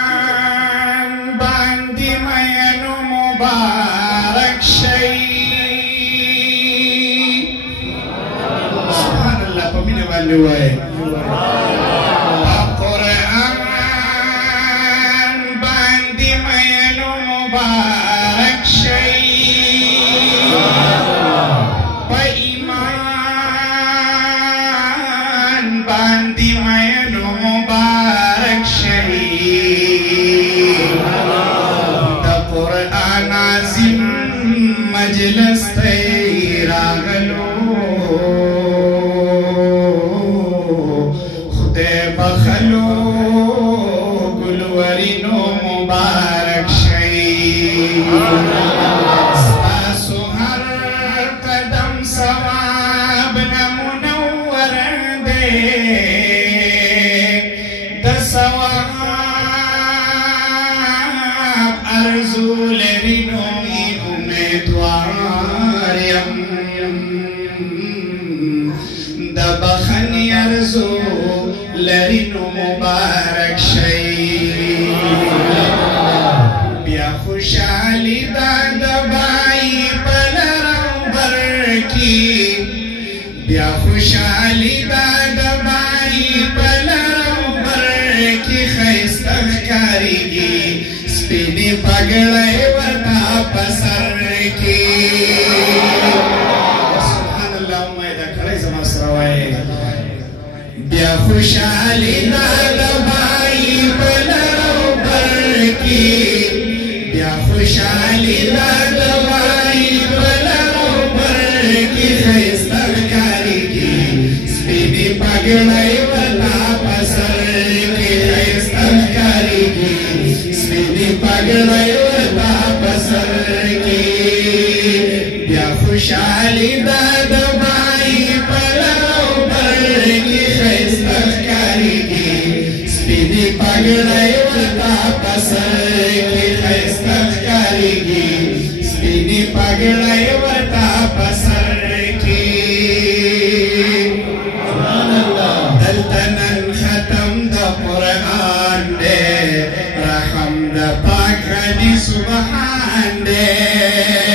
قرآن باندې مینو مبارک شي سبحان الله په مینه باندې وایي قرآن باندې مینو مبارک شي په ایمان باندې مینو مبارک شي د قرآن عظیم مجلس ته راغلو خدای بخلو ګلورینو مبارک شي ستاسو هر قدم ثواب نه منور دی د ثواب ارزو لري نو امیدوار یم د بخښنې ارزو لري نو مبارک شي بیا خوشحالي دا د بای په لرمبر کې بیا خوشحالي دا د بای په لرمبر کې ښایسته ښکارېږي سپینې پګړۍ ورته په سر کې سبحان الله امید کړئ زما سره وایي بیا خوشحالي دا د بای په لرمبر کې بیا خوشحالي دا د بای په لرمبر کې ښایسته ښکارېږي سپینې پګړۍ ورته په سر کې ښایسته ښکارېږي سپینې پګړۍ ورته په سر کې بیا خوشحالي دا د بای په لرمبر کې ښایسته ښکارېږي سپینې پګړۍ ورته په سر کې ښایسته ښکارېږي سپینې پګړۍ ورته په سر کې دلته نن ختم د قرآن دی رحم د پاک غني سبحان دی